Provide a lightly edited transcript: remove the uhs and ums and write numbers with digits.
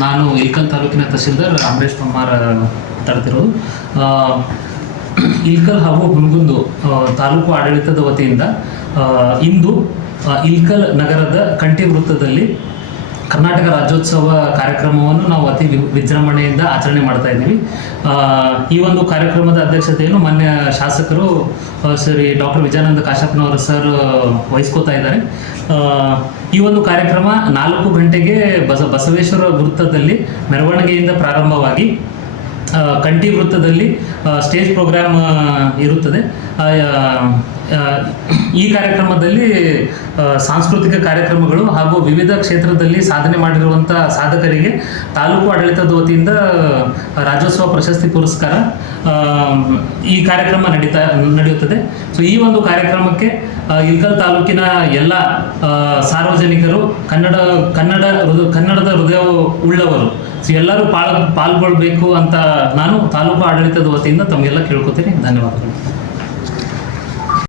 ನಾನು ಇಲ್ಕಲ್ ತಾಲೂಕಿನ ತಹಶೀಲ್ದಾರ್ ಅಮರೇಶ್ ಪಮ್ಮಾರ್ ಮಾತಾಡ್ತಿರೋದು. ಇಲ್ಕಲ್ ಹಾಗೂ ಹುನಗುಂದ ತಾಲೂಕು ಆಡಳಿತದ ವತಿಯಿಂದ ಇಂದು ಇಲ್ಕಲ್ ನಗರದ ಕಂಠಿ ವೃತ್ತದಲ್ಲಿ ಕರ್ನಾಟಕ ರಾಜ್ಯೋತ್ಸವ ಕಾರ್ಯಕ್ರಮವನ್ನು ನಾವು ಅತಿ ವಿಜೃಂಭಣೆಯಿಂದ ಆಚರಣೆ ಮಾಡ್ತಾ ಇದ್ದೀವಿ. ಈ ಒಂದು ಕಾರ್ಯಕ್ರಮದ ಅಧ್ಯಕ್ಷತೆಯನ್ನು ಮಾನ್ಯ ಶಾಸಕರು ಶ್ರೀ ಡಾಕ್ಟರ್ ವಿಜಯಾನಂದ ಕಾಶಪ್ಪನವರ ಸರ್ ವಹಿಸ್ಕೋತಾ ಇದ್ದಾರೆ. ಈ ಒಂದು ಕಾರ್ಯಕ್ರಮ 4 ಗಂಟೆಗೆ ಬಸವೇಶ್ವರ ವೃತ್ತದಲ್ಲಿ ಮೆರವಣಿಗೆಯಿಂದ ಪ್ರಾರಂಭವಾಗಿ ಕಂಠಿ ವೃತ್ತದಲ್ಲಿ ಸ್ಟೇಜ್ ಪ್ರೋಗ್ರಾಮ್ ಇರುತ್ತದೆ. ಈ ಕಾರ್ಯಕ್ರಮದಲ್ಲಿ ಸಾಂಸ್ಕೃತಿಕ ಕಾರ್ಯಕ್ರಮಗಳು ಹಾಗೂ ವಿವಿಧ ಕ್ಷೇತ್ರದಲ್ಲಿ ಸಾಧನೆ ಮಾಡಿರುವಂಥ ಸಾಧಕರಿಗೆ ತಾಲೂಕು ಆಡಳಿತದ ವತಿಯಿಂದ ರಾಜ್ಯೋತ್ಸವ ಪ್ರಶಸ್ತಿ ಪುರಸ್ಕಾರ ಈ ಕಾರ್ಯಕ್ರಮ ನಡೆಯುತ್ತದೆ. ಸೊ ಈ ಒಂದು ಕಾರ್ಯಕ್ರಮಕ್ಕೆ ಇಲ್ಕಲ್ ತಾಲೂಕಿನ ಎಲ್ಲ ಸಾರ್ವಜನಿಕರು ಕನ್ನಡದ ಹೃದಯ ಉಳ್ಳವರು ಎಲ್ಲರೂ ಪಾಲ್ಗೊಳ್ಬೇಕು ಅಂತ ನಾನು ತಾಲೂಕು ಆಡಳಿತದ ವತಿಯಿಂದ ತಮಗೆಲ್ಲ ಕೇಳ್ಕೊತೀನಿ. ಧನ್ಯವಾದಗಳು.